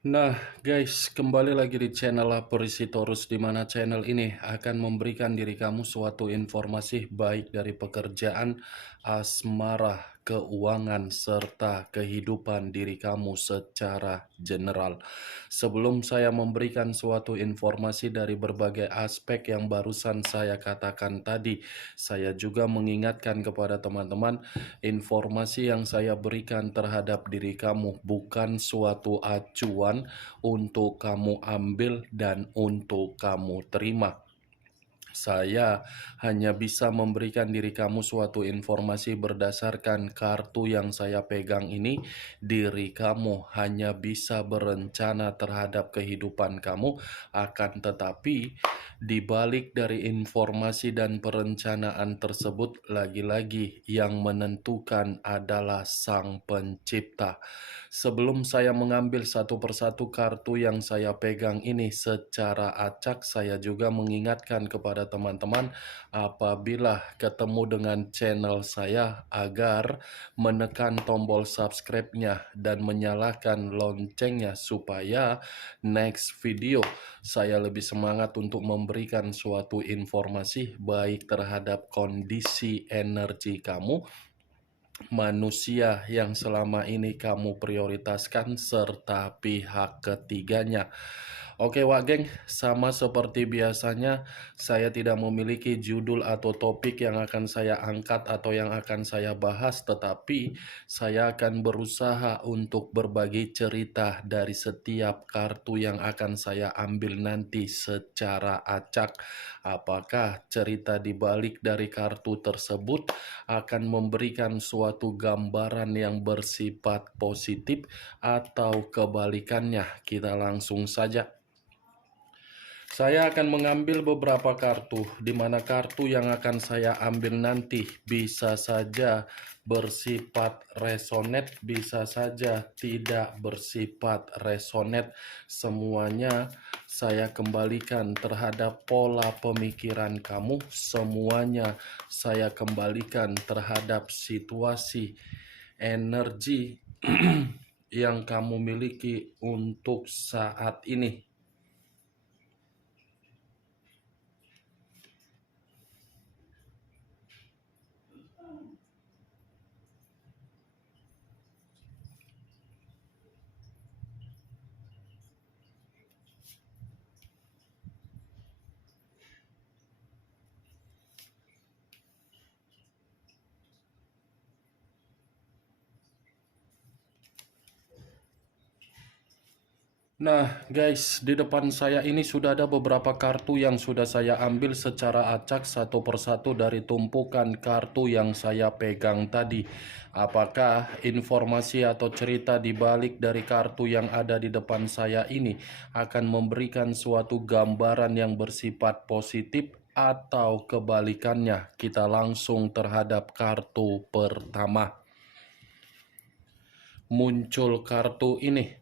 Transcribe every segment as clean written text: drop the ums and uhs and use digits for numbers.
Nah, guys, kembali lagi di channel Laporisitorus, di mana channel ini akan memberikan diri kamu suatu informasi baik dari pekerjaan, asmara, keuangan, serta kehidupan diri kamu secara general. Sebelum saya memberikan suatu informasi dari berbagai aspek yang barusan saya katakan tadi, saya juga mengingatkan kepada teman-teman, informasi yang saya berikan terhadap diri kamu bukan suatu acuan untuk kamu ambil dan untuk kamu terima. Saya hanya bisa memberikan diri kamu suatu informasi berdasarkan kartu yang saya pegang ini. Diri kamu hanya bisa berencana terhadap kehidupan kamu, akan tetapi di balik dari informasi dan perencanaan tersebut, lagi-lagi yang menentukan adalah Sang Pencipta. Sebelum saya mengambil satu persatu kartu yang saya pegang ini secara acak, saya juga mengingatkan kepada teman-teman apabila ketemu dengan channel saya agar menekan tombol subscribe-nya dan menyalakan loncengnya supaya next video saya lebih semangat untuk memberikan suatu informasi baik terhadap kondisi energi kamu, manusia yang selama ini kamu prioritaskan, serta pihak ketiganya. Oke Wak Geng, sama seperti biasanya, saya tidak memiliki judul atau topik yang akan saya angkat atau yang akan saya bahas, tetapi saya akan berusaha untuk berbagi cerita dari setiap kartu yang akan saya ambil nanti secara acak. Apakah cerita di balik dari kartu tersebut akan memberikan suatu gambaran yang bersifat positif atau kebalikannya? Kita langsung saja. Saya akan mengambil beberapa kartu, di mana kartu yang akan saya ambil nanti bisa saja bersifat resonate, bisa saja tidak bersifat resonate. Semuanya saya kembalikan terhadap pola pemikiran kamu, semuanya saya kembalikan terhadap situasi energi yang kamu miliki untuk saat ini. Nah guys, di depan saya ini sudah ada beberapa kartu yang sudah saya ambil secara acak satu persatu dari tumpukan kartu yang saya pegang tadi. Apakah informasi atau cerita di balik dari kartu yang ada di depan saya ini akan memberikan suatu gambaran yang bersifat positif atau kebalikannya? Kita langsung terhadap kartu pertama. Muncul kartu ini.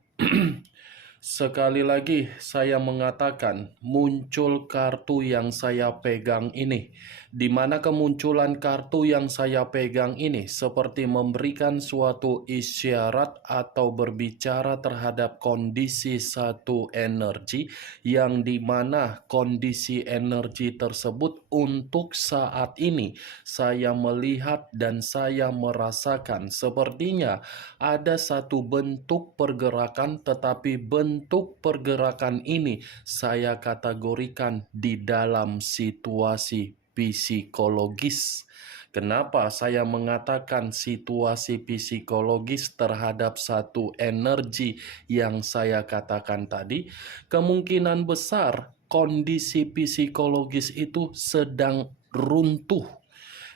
Sekali lagi saya mengatakan, muncul kartu yang saya pegang ini. Di mana kemunculan kartu yang saya pegang ini seperti memberikan suatu isyarat atau berbicara terhadap kondisi satu energi, yang dimana kondisi energi tersebut untuk saat ini saya melihat dan saya merasakan sepertinya ada satu bentuk pergerakan, tetapi bentuk pergerakan ini saya kategorikan di dalam situasi psikologis. Kenapa saya mengatakan situasi psikologis terhadap satu energi yang saya katakan tadi? Kemungkinan besar kondisi psikologis itu sedang runtuh,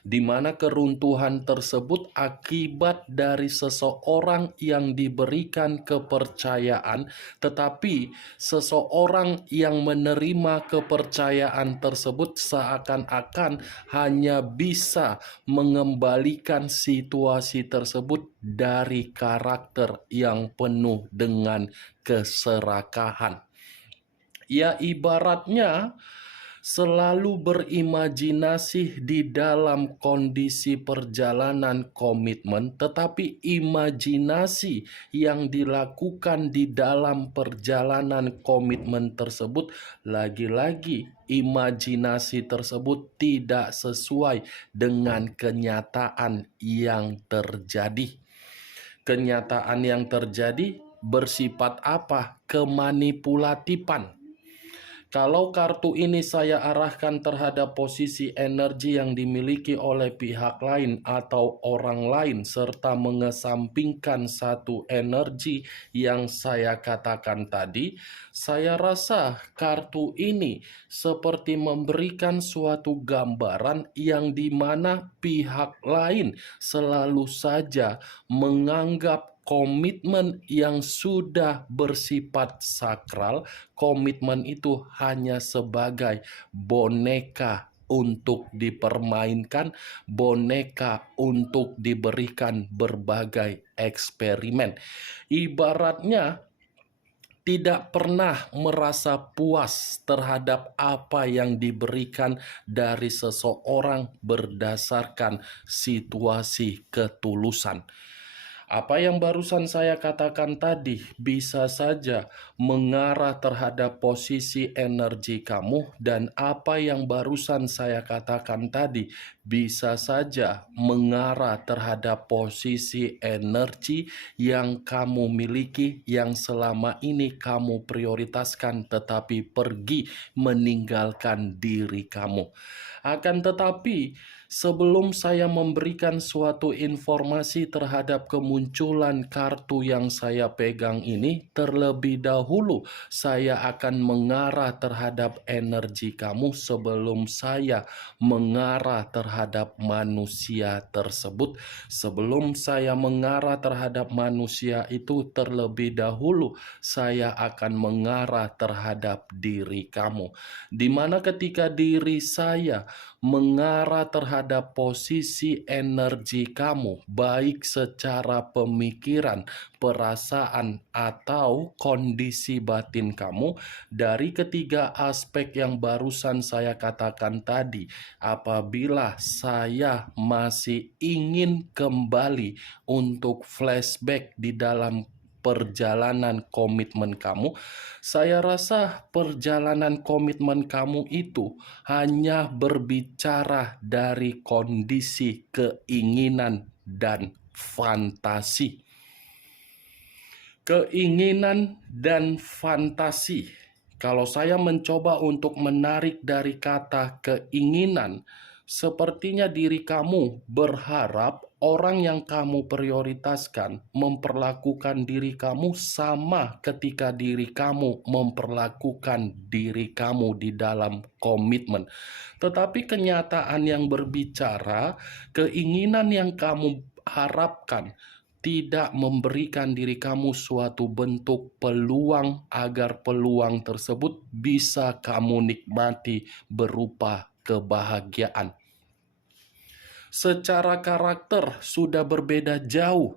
di mana keruntuhan tersebut akibat dari seseorang yang diberikan kepercayaan, tetapi seseorang yang menerima kepercayaan tersebut seakan-akan hanya bisa mengembalikan situasi tersebut dari karakter yang penuh dengan keserakahan. Ya, ibaratnya selalu berimajinasi di dalam kondisi perjalanan komitmen, tetapi imajinasi yang dilakukan di dalam perjalanan komitmen tersebut, lagi-lagi imajinasi tersebut tidak sesuai dengan kenyataan yang terjadi. Kenyataan yang terjadi bersifat apa? Kemanipulatifan. Kalau kartu ini saya arahkan terhadap posisi energi yang dimiliki oleh pihak lain atau orang lain, serta mengesampingkan satu energi yang saya katakan tadi, saya rasa kartu ini seperti memberikan suatu gambaran yang dimana pihak lain selalu saja menganggap komitmen yang sudah bersifat sakral, komitmen itu hanya sebagai boneka untuk dipermainkan, boneka untuk diberikan berbagai eksperimen. Ibaratnya tidak pernah merasa puas terhadap apa yang diberikan dari seseorang berdasarkan situasi ketulusan. Apa yang barusan saya katakan tadi bisa saja mengarah terhadap posisi energi kamu, dan apa yang barusan saya katakan tadi bisa saja mengarah terhadap posisi energi yang kamu miliki, yang selama ini kamu prioritaskan tetapi pergi meninggalkan diri kamu. Akan tetapi, sebelum saya memberikan suatu informasi terhadap kemunculan kartu yang saya pegang ini, terlebih dahulu saya akan mengarah terhadap energi kamu sebelum saya mengarah terhadap manusia tersebut. Sebelum saya mengarah terhadap manusia itu, terlebih dahulu saya akan mengarah terhadap diri kamu. Di mana ketika diri saya mengarah terhadap posisi energi kamu, baik secara pemikiran, perasaan, atau kondisi batin kamu, dari ketiga aspek yang barusan saya katakan tadi, apabila saya masih ingin kembali untuk flashback di dalam perjalanan komitmen kamu, saya rasa perjalanan komitmen kamu itu hanya berbicara dari kondisi keinginan dan fantasi. Keinginan dan fantasi. Kalau saya mencoba untuk menarik dari kata keinginan, sepertinya diri kamu berharap orang yang kamu prioritaskan memperlakukan diri kamu sama ketika diri kamu memperlakukan diri kamu di dalam komitmen. Tetapi kenyataan yang berbicara, keinginan yang kamu harapkan tidak memberikan diri kamu suatu bentuk peluang agar peluang tersebut bisa kamu nikmati berupa kebahagiaan. Secara karakter sudah berbeda jauh.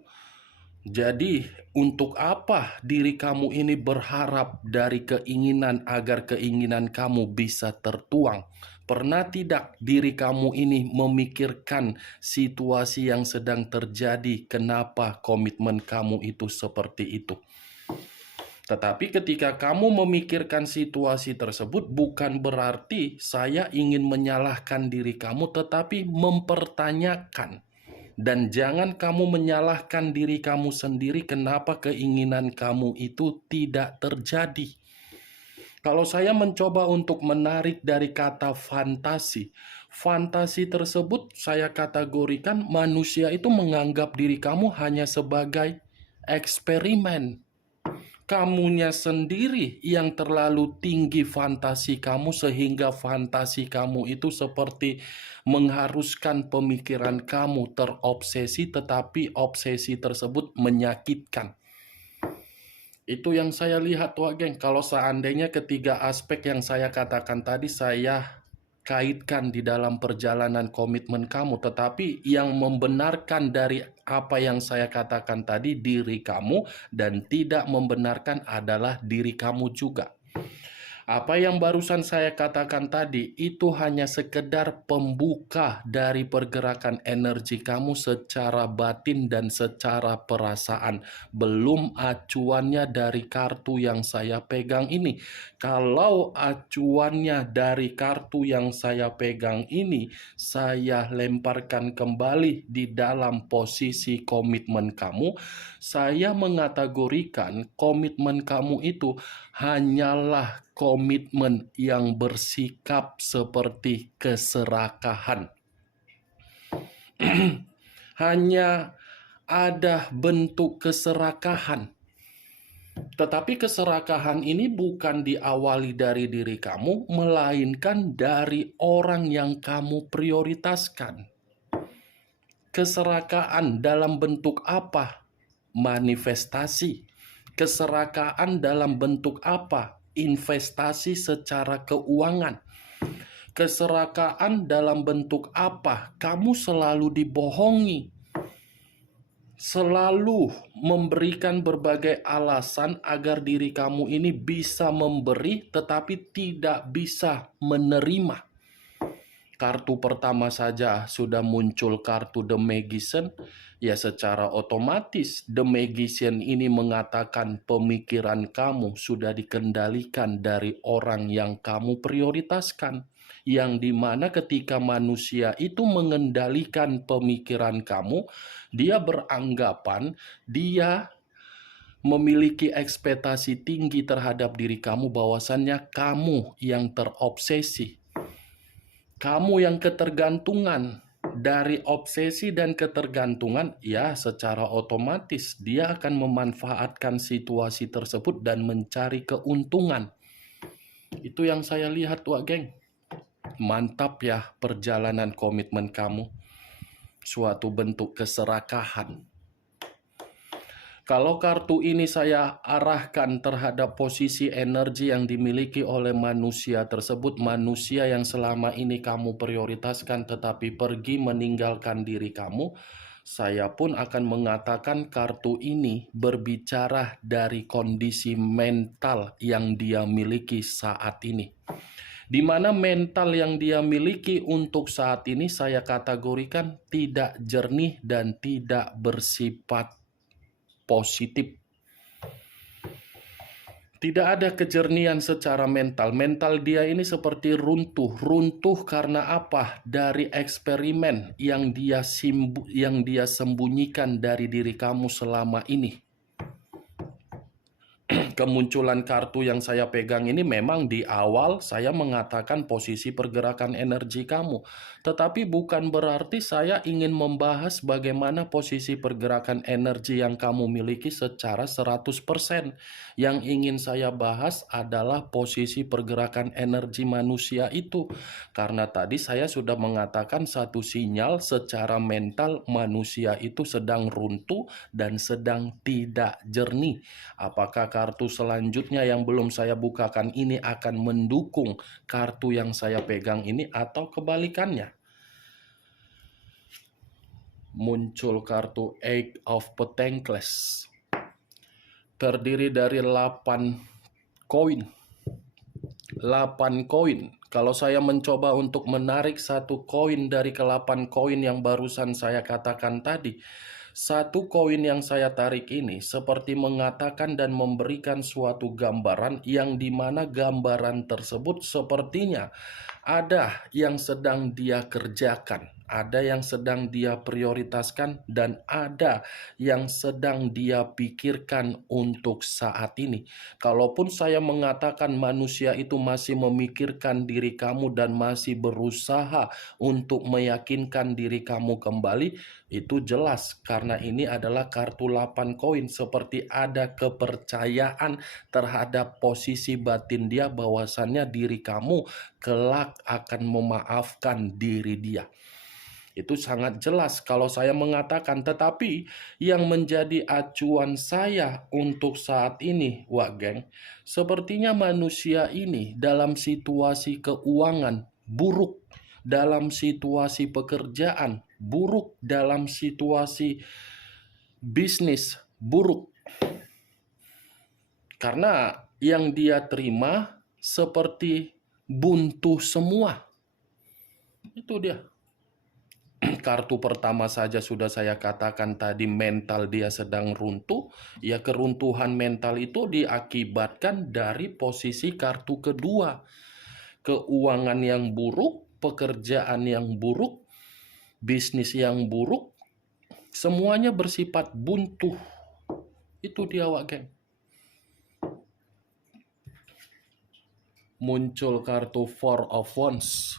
Jadi, untuk apa diri kamu ini berharap dari keinginan agar keinginan kamu bisa tertuang? Pernah tidak diri kamu ini memikirkan situasi yang sedang terjadi, kenapa komitmen kamu itu seperti itu? Tetapi ketika kamu memikirkan situasi tersebut, bukan berarti saya ingin menyalahkan diri kamu, tetapi mempertanyakan. Dan jangan kamu menyalahkan diri kamu sendiri kenapa keinginan kamu itu tidak terjadi. Kalau saya mencoba untuk menarik dari kata fantasi, fantasi tersebut saya kategorikan manusia itu menganggap diri kamu hanya sebagai eksperimen. Kamunya sendiri yang terlalu tinggi fantasi kamu, sehingga fantasi kamu itu seperti mengharuskan pemikiran kamu terobsesi, tetapi obsesi tersebut menyakitkan. Itu yang saya lihat, Wak Geng. Kalau seandainya ketiga aspek yang saya katakan tadi saya kaitkan di dalam perjalanan komitmen kamu, tetapi yang membenarkan dari apa yang saya katakan tadi diri kamu, dan tidak membenarkan adalah diri kamu juga. Apa yang barusan saya katakan tadi itu hanya sekedar pembuka dari pergerakan energi kamu secara batin dan secara perasaan. Belum acuannya dari kartu yang saya pegang ini. Kalau acuannya dari kartu yang saya pegang ini, saya lemparkan kembali di dalam posisi komitmen kamu. Saya mengategorikan komitmen kamu itu hanyalah komitmen yang bersikap seperti keserakahan. Hanya ada bentuk keserakahan. Tetapi keserakahan ini bukan diawali dari diri kamu, melainkan dari orang yang kamu prioritaskan. Keserakahan dalam bentuk apa? Manifestasi. Keserakahan dalam bentuk apa? Investasi secara keuangan. Keserakahan dalam bentuk apa? Kamu selalu dibohongi. Selalu memberikan berbagai alasan agar diri kamu ini bisa memberi tetapi tidak bisa menerima. Kartu pertama saja sudah muncul kartu The Magician, ya secara otomatis The Magician ini mengatakan pemikiran kamu sudah dikendalikan dari orang yang kamu prioritaskan. Yang dimana ketika manusia itu mengendalikan pemikiran kamu, dia beranggapan dia memiliki ekspektasi tinggi terhadap diri kamu bahwasannya kamu yang terobsesi. Kamu yang ketergantungan. Dari obsesi dan ketergantungan, ya secara otomatis dia akan memanfaatkan situasi tersebut dan mencari keuntungan. Itu yang saya lihat, Wak Geng. Mantap ya perjalanan komitmen kamu. Suatu bentuk keserakahan. Kalau kartu ini saya arahkan terhadap posisi energi yang dimiliki oleh manusia tersebut, manusia yang selama ini kamu prioritaskan tetapi pergi meninggalkan diri kamu, saya pun akan mengatakan kartu ini berbicara dari kondisi mental yang dia miliki saat ini. Di mana mental yang dia miliki untuk saat ini saya kategorikan tidak jernih dan tidak bersifat positif. Tidak ada kejernihan secara mental. Mental dia ini seperti runtuh. Runtuh karena apa? Dari eksperimen yang dia sembunyikan dari diri kamu selama ini. Kemunculan kartu yang saya pegang ini memang di awal saya mengatakan posisi pergerakan energi kamu. Tetapi bukan berarti saya ingin membahas bagaimana posisi pergerakan energi yang kamu miliki secara 100%. Yang ingin saya bahas adalah posisi pergerakan energi manusia itu. Karena tadi saya sudah mengatakan satu sinyal secara mental manusia itu sedang runtuh dan sedang tidak jernih. Apakah kartu selanjutnya yang belum saya bukakan ini akan mendukung kartu yang saya pegang ini atau kebalikannya? Muncul kartu Eight of Pentacles. Terdiri dari 8 koin. 8 koin. Kalau saya mencoba untuk menarik satu koin dari ke-8 koin yang barusan saya katakan tadi, satu koin yang saya tarik ini seperti mengatakan dan memberikan suatu gambaran yang dimana gambaran tersebut sepertinya ada yang sedang dia kerjakan, ada yang sedang dia prioritaskan, dan ada yang sedang dia pikirkan untuk saat ini. Kalaupun saya mengatakan manusia itu masih memikirkan diri kamu dan masih berusaha untuk meyakinkan diri kamu kembali, itu jelas karena ini adalah kartu 8 koin, seperti ada kepercayaan terhadap posisi batin dia bahwasannya diri kamu kelak akan memaafkan diri dia. Itu sangat jelas kalau saya mengatakan, tetapi yang menjadi acuan saya untuk saat ini, Wak Geng, sepertinya manusia ini dalam situasi keuangan buruk, dalam situasi pekerjaan buruk, dalam situasi bisnis buruk. Karena yang dia terima seperti buntu semua. Itu dia. Kartu pertama saja sudah saya katakan tadi, mental dia sedang runtuh. Ya, keruntuhan mental itu diakibatkan dari posisi kartu kedua. Keuangan yang buruk, pekerjaan yang buruk, bisnis yang buruk, semuanya bersifat buntu. Itu dia, Wak Geng. Muncul kartu Four of Wands,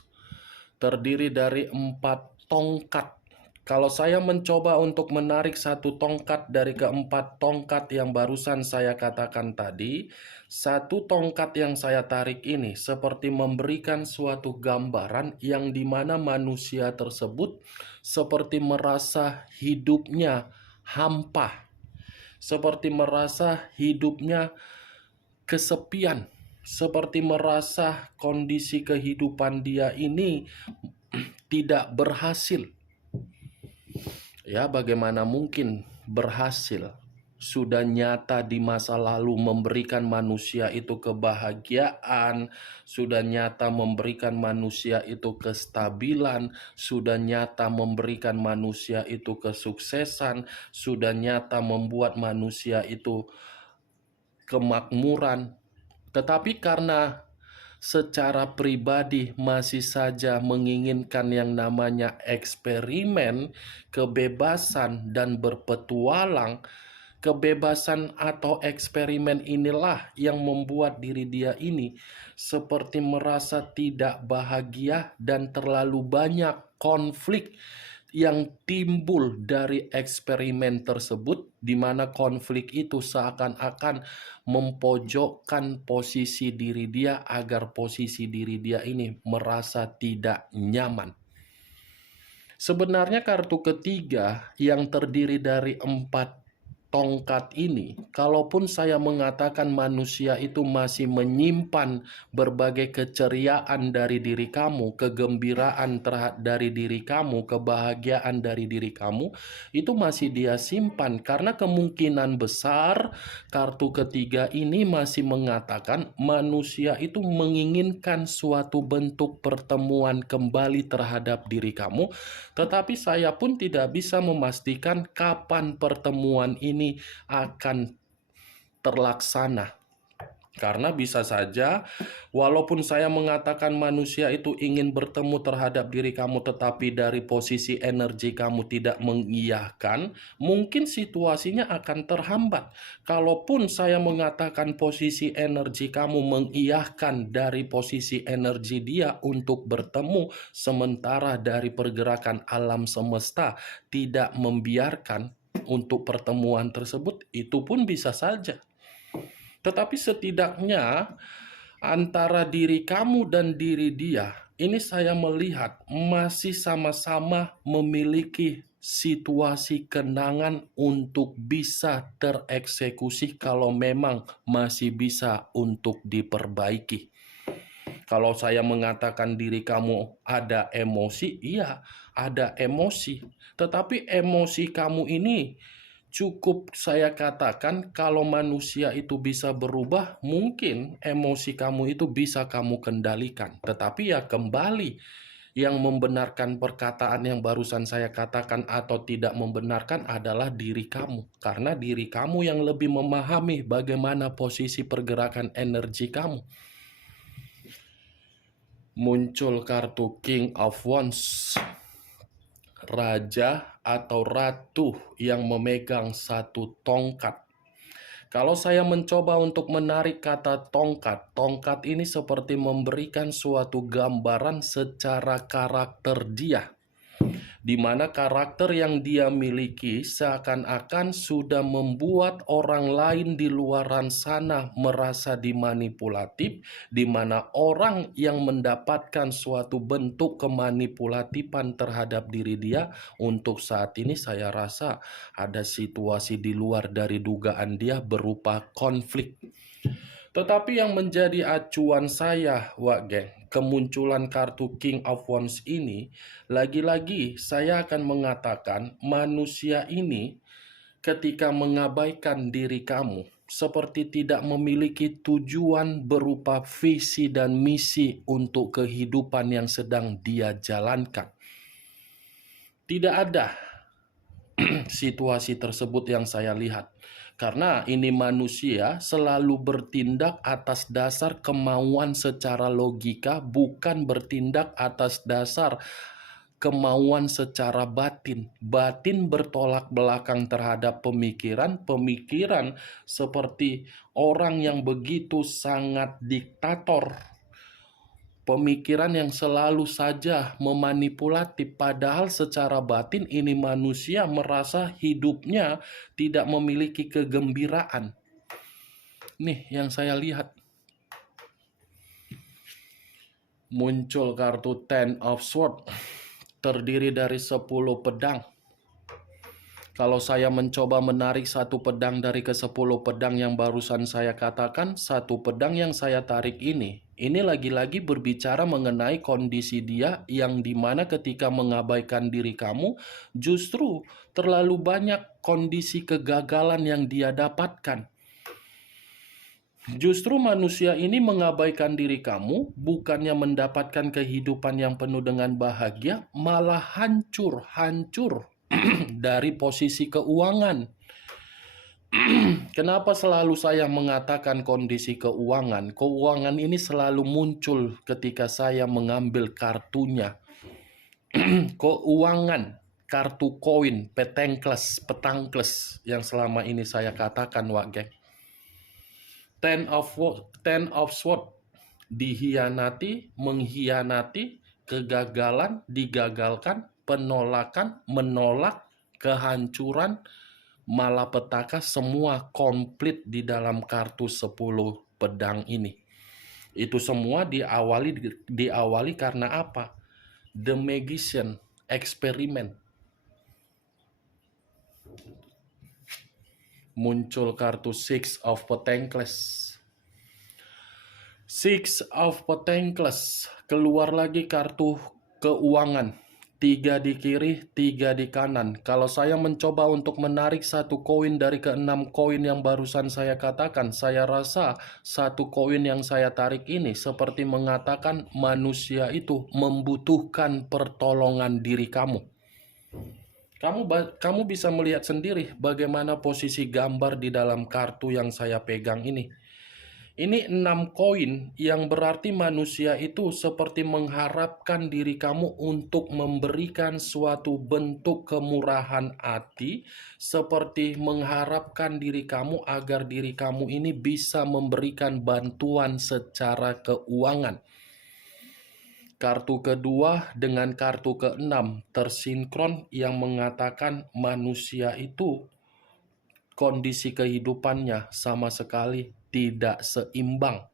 terdiri dari 4 tongkat. Kalau saya mencoba untuk menarik satu tongkat dari keempat tongkat yang barusan saya katakan tadi, satu tongkat yang saya tarik ini seperti memberikan suatu gambaran yang dimana manusia tersebut seperti merasa hidupnya hampa, seperti merasa hidupnya kesepian, seperti merasa kondisi kehidupan dia ini tidak berhasil. Ya, bagaimana mungkin berhasil? Sudah nyata di masa lalu memberikan manusia itu kebahagiaan, sudah nyata memberikan manusia itu kestabilan, sudah nyata memberikan manusia itu kesuksesan, sudah nyata membuat manusia itu kemakmuran. Tetapi karena secara pribadi masih saja menginginkan yang namanya eksperimen, kebebasan, dan berpetualang, kebebasan atau eksperimen inilah yang membuat diri dia ini seperti merasa tidak bahagia dan terlalu banyak konflik yang timbul dari eksperimen tersebut, di mana konflik itu seakan-akan mempojokkan posisi diri dia agar posisi diri dia ini merasa tidak nyaman. Sebenarnya kartu ketiga yang terdiri dari 4 tongkat ini, kalaupun saya mengatakan manusia itu masih menyimpan berbagai keceriaan dari diri kamu, kegembiraan dari diri kamu, kebahagiaan dari diri kamu, itu masih dia simpan. Karena kemungkinan besar kartu ketiga ini masih mengatakan manusia itu menginginkan suatu bentuk pertemuan kembali terhadap diri kamu, tetapi saya pun tidak bisa memastikan kapan pertemuan ini akan terlaksana. Karena bisa saja, walaupun saya mengatakan manusia itu ingin bertemu terhadap diri kamu, tetapi dari posisi energi kamu tidak mengiyakan, mungkin situasinya akan terhambat. Kalaupun saya mengatakan posisi energi kamu mengiyakan dari posisi energi dia untuk bertemu, sementara dari pergerakan alam semesta tidak membiarkan untuk pertemuan tersebut, itu pun bisa saja. Tetapi setidaknya antara diri kamu dan diri dia, ini saya melihat masih sama-sama memiliki situasi kenangan untuk bisa tereksekusi kalau memang masih bisa untuk diperbaiki. Kalau saya mengatakan diri kamu ada emosi, iya ada emosi. Tetapi emosi kamu ini cukup saya katakan kalau manusia itu bisa berubah, mungkin emosi kamu itu bisa kamu kendalikan. Tetapi ya kembali, yang membenarkan perkataan yang barusan saya katakan atau tidak membenarkan adalah diri kamu. Karena diri kamu yang lebih memahami bagaimana posisi pergerakan energi kamu. Muncul kartu King of Wands, raja atau ratu yang memegang satu tongkat. Kalau saya mencoba untuk menarik kata tongkat, tongkat ini seperti memberikan suatu gambaran secara karakter dia, di mana karakter yang dia miliki seakan-akan sudah membuat orang lain di luaran sana merasa dimanipulatif, di mana orang yang mendapatkan suatu bentuk kemanipulatifan terhadap diri dia, untuk saat ini saya rasa ada situasi di luar dari dugaan dia berupa konflik. Tetapi yang menjadi acuan saya, Wak Geng, kemunculan kartu King of Wands ini, lagi-lagi saya akan mengatakan manusia ini ketika mengabaikan diri kamu, seperti tidak memiliki tujuan berupa visi dan misi untuk kehidupan yang sedang dia jalankan. Tidak ada situasi tersebut yang saya lihat. Karena ini manusia selalu bertindak atas dasar kemauan secara logika, bukan bertindak atas dasar kemauan secara batin. Batin bertolak belakang terhadap pemikiran. Pemikiran seperti orang yang begitu sangat diktator. Pemikiran yang selalu saja memanipulatif, padahal secara batin ini manusia merasa hidupnya tidak memiliki kegembiraan. Nih yang saya lihat. Muncul kartu Ten of Swords, terdiri dari 10 pedang. Kalau saya mencoba menarik satu pedang dari ke-10 pedang yang barusan saya katakan, satu pedang yang saya tarik ini lagi-lagi berbicara mengenai kondisi dia yang dimana ketika mengabaikan diri kamu, justru terlalu banyak kondisi kegagalan yang dia dapatkan. Justru manusia ini mengabaikan diri kamu, bukannya mendapatkan kehidupan yang penuh dengan bahagia, malah hancur dari posisi keuangan. Kenapa selalu saya mengatakan kondisi keuangan? Keuangan ini selalu muncul ketika saya mengambil kartunya. Keuangan, kartu koin, petangkles yang selama ini saya katakan, Wak Geng. Ten of Swords, dihianati, mengkhianati, kegagalan, digagalkan, penolakan, menolak, kehancuran, malapetaka, semua komplit di dalam kartu 10 pedang ini. Itu semua diawali karena apa? The Magician, eksperimen. Muncul kartu Six of Pentacles. Six of Pentacles, keluar lagi kartu keuangan. 3 di kiri, 3 di kanan. Kalau saya mencoba untuk menarik satu koin dari ke-6 koin yang barusan saya katakan, saya rasa satu koin yang saya tarik ini seperti mengatakan manusia itu membutuhkan pertolongan diri kamu. Kamu bisa melihat sendiri bagaimana posisi gambar di dalam kartu yang saya pegang ini. Ini 6 koin yang berarti manusia itu seperti mengharapkan diri kamu untuk memberikan suatu bentuk kemurahan hati, seperti mengharapkan diri kamu agar diri kamu ini bisa memberikan bantuan secara keuangan. Kartu kedua dengan kartu ke-6 tersinkron yang mengatakan manusia itu kondisi kehidupannya sama sekali tidak seimbang.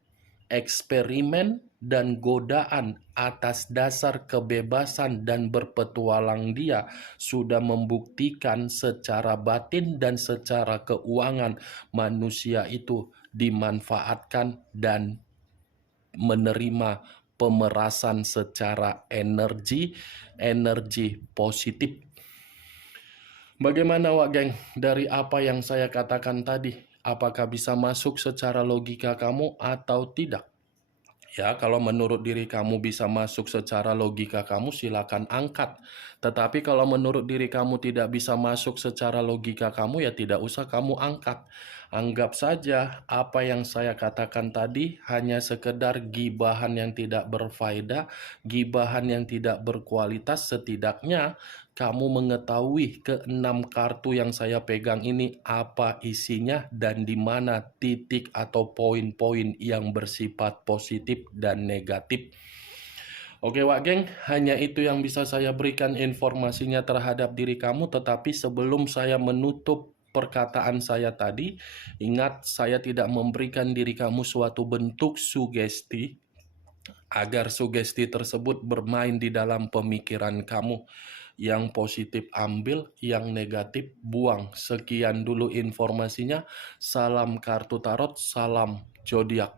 Eksperimen dan godaan atas dasar kebebasan dan berpetualang dia sudah membuktikan secara batin dan secara keuangan manusia itu dimanfaatkan dan menerima pemerasan secara energi positif. Bagaimana Wak Geng dari apa yang saya katakan tadi? Apakah bisa masuk secara logika kamu atau tidak? Ya, kalau menurut diri kamu bisa masuk secara logika kamu, silakan angkat. Tetapi kalau menurut diri kamu tidak bisa masuk secara logika kamu, ya tidak usah kamu angkat. Anggap saja apa yang saya katakan tadi hanya sekedar gibahan yang tidak berfaedah, gibahan yang tidak berkualitas. Setidaknya kamu mengetahui ke-6 kartu yang saya pegang ini apa isinya dan di mana titik atau poin-poin yang bersifat positif dan negatif. Oke Wak Geng, hanya itu yang bisa saya berikan informasinya terhadap diri kamu. Tetapi sebelum saya menutup perkataan saya tadi, ingat saya tidak memberikan diri kamu suatu bentuk sugesti agar sugesti tersebut bermain di dalam pemikiran kamu. Yang positif ambil, yang negatif buang. Sekian dulu informasinya. Salam kartu tarot, salam zodiak.